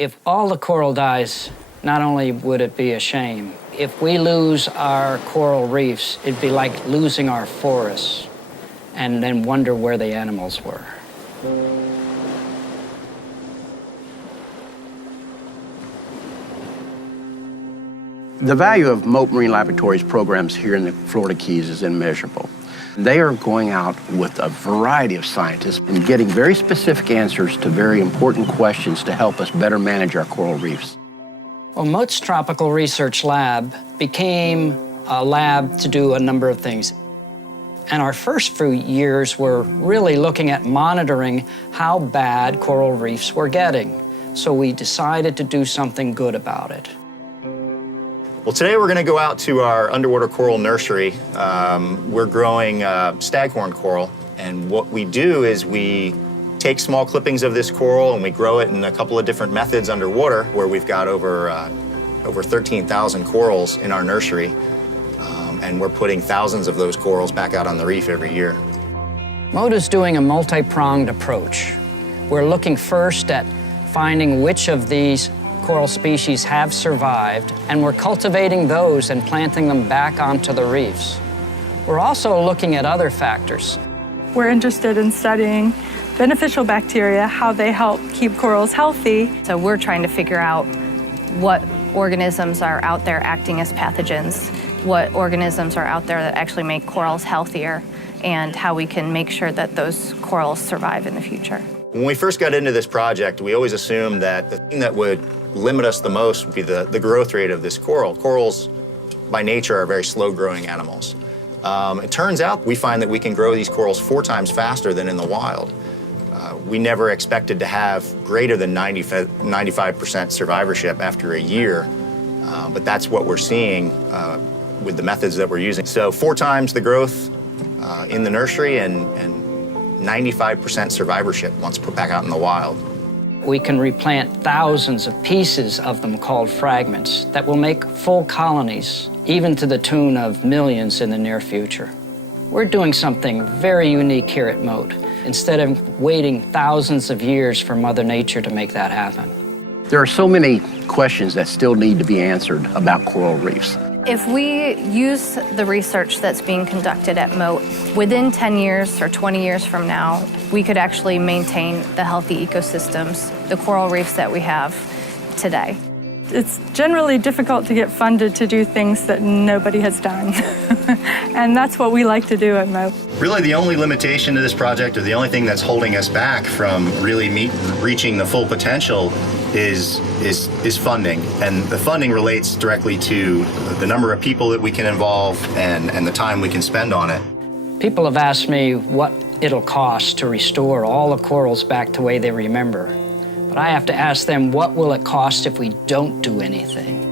If all the coral dies, not only would it be a shame, if we lose our coral reefs, it'd be like losing our forests and then wonder where the animals were. The value of Mote Marine Laboratories programs here in the Florida Keys is immeasurable. They are going out with a variety of scientists and getting very specific answers to very important questions to help us better manage our coral reefs. Well, Mote's Tropical Research Lab became a lab to do a number of things. And our first few years were really looking at monitoring how bad coral reefs were getting. So we decided to do something good about it. Well, today we're going to go out to our underwater coral nursery. We're growing staghorn coral, and what we do is we take small clippings of this coral and we grow it in a couple of different methods underwater, where we've got over 13,000 corals in our nursery, and we're putting thousands of those corals back out on the reef every year. Mote is doing a multi-pronged approach. We're looking first at finding which of these coral species have survived, and we're cultivating those and planting them back onto the reefs. We're also looking at other factors. We're interested in studying beneficial bacteria, how they help keep corals healthy. So we're trying to figure out what organisms are out there acting as pathogens, what organisms are out there that actually make corals healthier, and how we can make sure that those corals survive in the future. When we first got into this project, we always assumed that the thing that would limit us the most would be the growth rate of this coral. Corals, by nature, are very slow-growing animals. It turns out we find that we can grow these corals 4 times faster than in the wild. We never expected to have greater than 95% survivorship after a year, but that's what we're seeing with the methods that we're using. So 4 times the growth in the nursery and 95% survivorship once put back out in the wild. We can replant thousands of pieces of them called fragments that will make full colonies, even to the tune of millions in the near future. We're doing something very unique here at Mote, instead of waiting thousands of years for Mother Nature to make that happen. There are so many questions that still need to be answered about coral reefs. If we use the research that's being conducted at Mote, within 10 years or 20 years from now, we could actually maintain the healthy ecosystems, the coral reefs that we have today. It's generally difficult to get funded to do things that nobody has done. And that's what we like to do at Mote. Really, the only limitation to this project, or the only thing that's holding us back from really reaching the full potential, is funding. And the funding relates directly to the number of people that we can involve and the time we can spend on it. People have asked me what it'll cost to restore all the corals back the way they remember. But I have to ask them, what will it cost if we don't do anything?